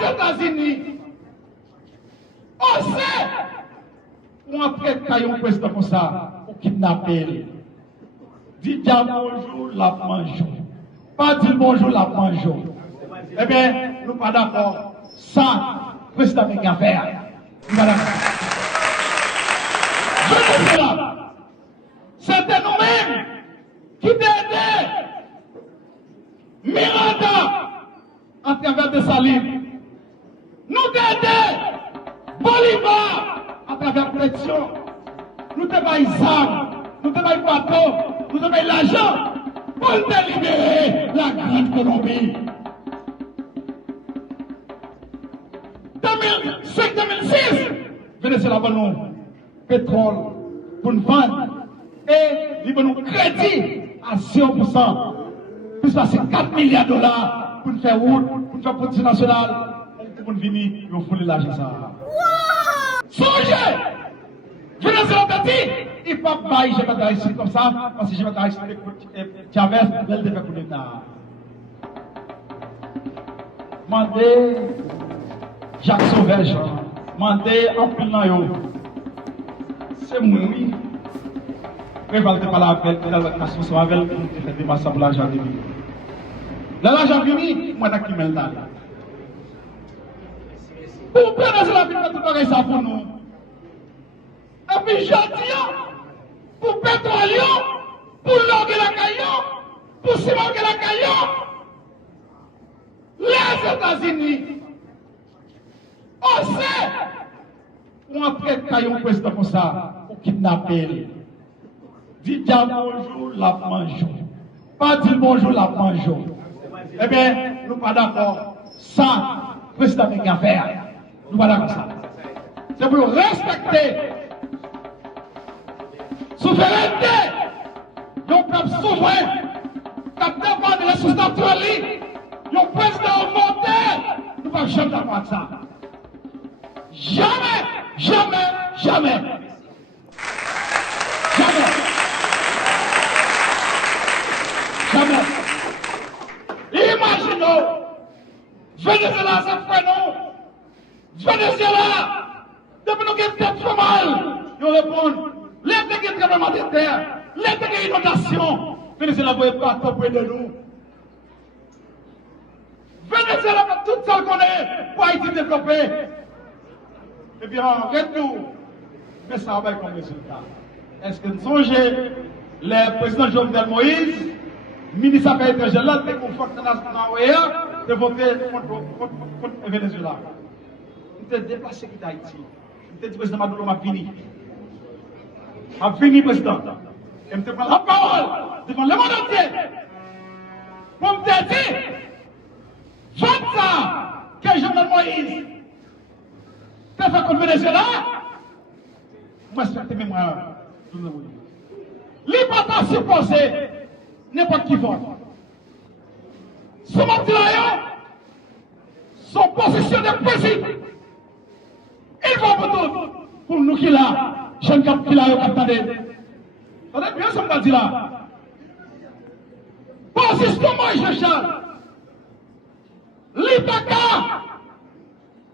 Les États-Unis, on sait, on a traité un président comme ça, pour kidnapper. Dit bonjour, la mangeau. Pas dire bonjour, la mangeau. Eh bien, nous ne sommes pas d'accord. Ça, président de l'affaire. Nous ne sommes pas d'accord. C'était nous-mêmes qui aidaient Miranda en travers de Salim. Nous aidaient Bolivar à travers pression. Nous devons les armes, nous devons les bateaux, nous devons l'argent pour libérer la grande Colombie. 2005-2006, Venezuela va nous pétrole pour nous vendre et il va nous crédit à 100%. Plus passer 4 milliards de dollars pour nous faire route, pour nous faire production nationale, pour nous venir, nous voulons l'argent ça. Songez! Venezuela a dit, il ne faut pas je vais ici comme ça, parce que je vais ici Chavez, elle devait couler là. Mandez Jacques Sauvage, mandez en plein c'est moi. Je vais parler avec la nation sur avec pour faire des masses pour l'argent de vie. L'argent venu, moi je suis là. Pour pénétrer la vie, tout pareil ça pour nous. Et puis gentil, pour pétrole, pour l'or de la caillon, pour ciment de la caillon. Les États-Unis, on sait, on a traité un président comme ça, pour kidnapper. Dit bonjour, la mangeau. Pas dire bonjour, la mangeau. Eh bien, nous ne sommes pas d'accord. Ça, président de l'affaire. Nous ne sommes pas d'accord ça. C'est pour respecter souveraineté. Donc, comme souverain, comme dépend de la ressources naturelles, le président monté, nous ne pouvons jamais d'accord ça. Jamais, jamais, jamais. Jamais. Jamais. Imaginons, Venezuela, ça fait non. Venezuela, depuis nous avons fait trop mal, nous répondons, l'été qui est tremblement de terre, l'été qui est inondation, Venezuela ne pouvait pas tomber de nous. Venezuela, tout ça qu'on est, pour Haïti développer. Eh bien, en retour, mais ça va comme résultat. Est-ce que nous songez, le président Jovenel Moïse, ministre des Affaires étrangères, là, c'est qu'on fait de voter contre le Venezuela. Nous avons déplacé qui d'Haïti. Nous avons dit, président Maduro m'a fini. M'a fini, président. Et nous avons la parole devant le monde entier. Pour me dire, faites ça, que Jovenel Moïse, t'as fait contre le Venezuela, moi, c'est mémoire. Les pas supposés n'importe qui vote. Ce matin, son position de principe. Il va pour nous qui là, jeune cap qui là, attendez. Attendez bien, ça me dit là. Position, moi, Jean-Charles. L'IPACA,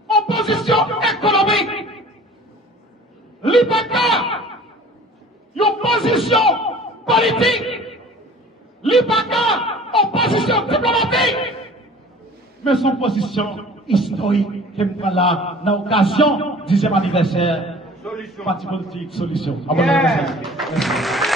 en position économique. L'IPACA, une position politique. L'IPACA, en position diplomatique. Mais son position historique, qui me là, dans l'occasion du 10e anniversaire, parti politique, solution. Merci.